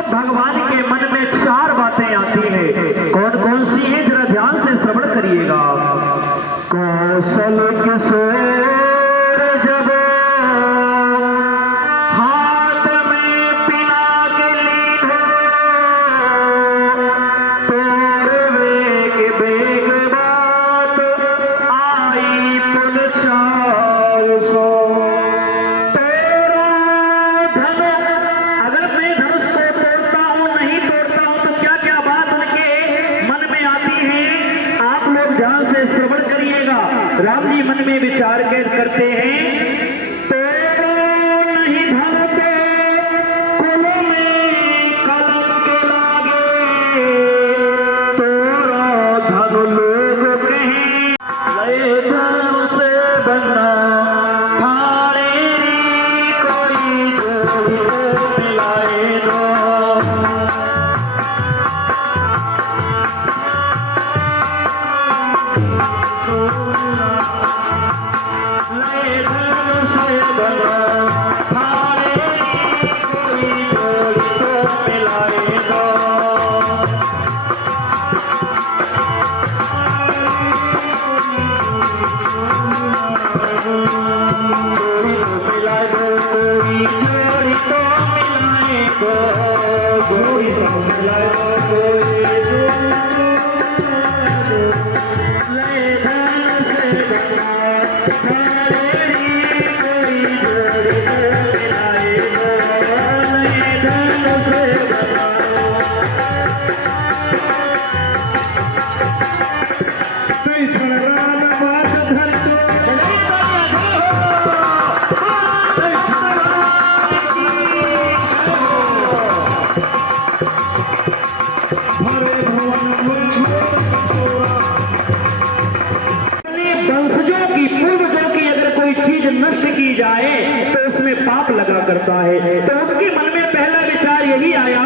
तब भगवान के मन में चार बातें आती हैं। कौन कौन सी हैं, जरा ध्यान से श्रवण करिएगा। कौशल किशोर जब हाथ में पिनाक लीधो, तोर वेग बेग बात आई पुन चार सो। राम जी मन में विचार करते हैं, तेरो नहीं धरते कुल में कलम के लागे, तोरा धन लोग कहें लय धन से बना, थारे कोई मिलाए दो। नष्ट की जाए तो उसमें पाप लगा करता है। तो उनके मन में पहला विचार यही आया,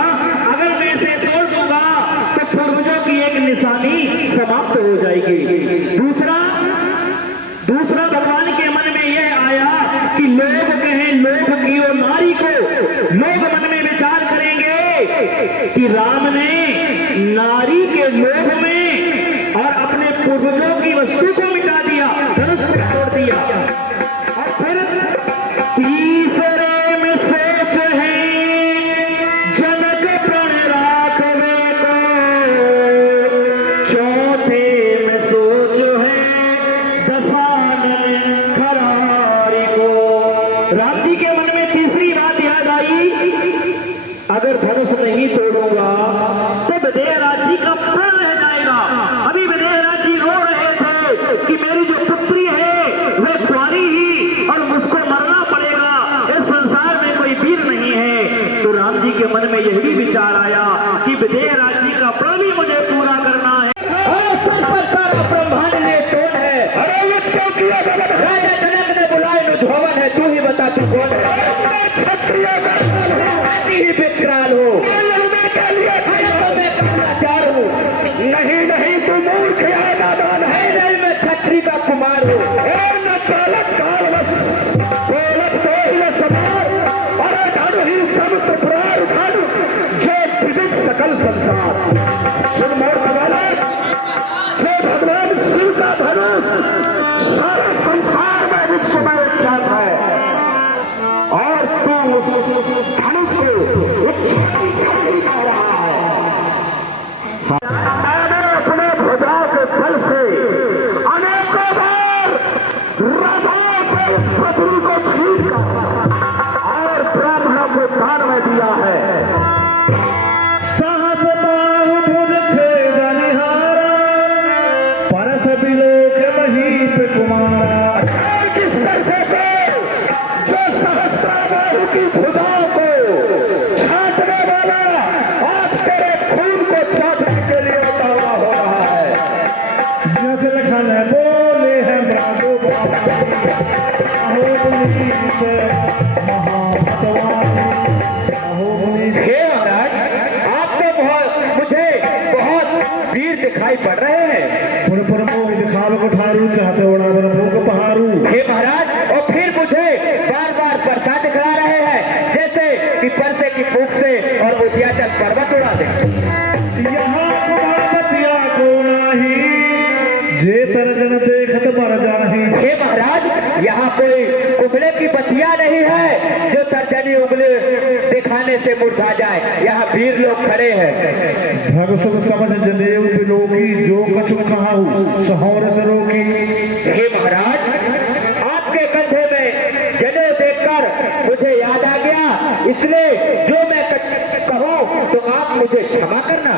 अगर मैं इसे तोड़ दूंगा तो पूर्वजों की एक निशानी समाप्त हो जाएगी। दूसरा भगवान के मन में यह आया कि लोग कहें लोभ की और नारी को, लोग मन में विचार करेंगे कि राम ने नारी के लोभ में और अपने पूर्वजों की वस्तु को मिटा दिया, धनुष को तोड़ दिया। तीसरे में सोच है जनक प्रण राखवे को, चौथे में सोच है दशानन खरारी को। राम जी के मन में तीसरी बात याद आई, अगर धनुष नहीं तोड़ूंगा तो विदेह राज्य का प्राण रह जाएगा। अभी विदेह राज्य रो रहे थे कि मेरी जो पुत्री है वह कुंवारी ही और मुझको मरना पड़ेगा, इस संसार में कोई वीर नहीं है। तो राम जी के मन में यह भी विचार आया कि विदेह राज्य का प्रण भी मुझे पूरा करना है। ब्रह्मांड ने कौन है, राजा जनक ने बुलाए नुधोवन है, तू ही बता तू कौन है। क्षत्रिय विकराल हो, नहीं नहीं तू मूर्ख है, नादान है, नहीं मैं क्षत्रिय का कुमार हूँ। सकल संसार जो भगवान शिव का धनुष सारे संसार में विश्व में विख्यात है, और तू उस धनुष को कह रहा है। मैंने अपने भुजाओं के बल से अनेकों बार राजाओं से इस पृथ्वी को छीन कर और ब्राह्मणों को दान में दिया है। सहस बाहु विंध्याचल पर्वत उड़ा दे। यहाँ कुमारपतिया को नाही, जे तरजन देखत मर जाही। हे महाराज, यहाँ कोई कुबले की बतिया नहीं है जो तर्जनी उंगली दिखाने से मुरझा जाए। यहाँ वीर लोग खड़े हैं। भग सब समझ जनेऊ बिलोकी, जो कछु कहाऊ सहोर सरोकी। हे महाराज, आपके कंधे में जनेऊ देखकर मुझे याद आ गया, इसलिए जो मैं कहूँ तो आप मुझे क्षमा करना।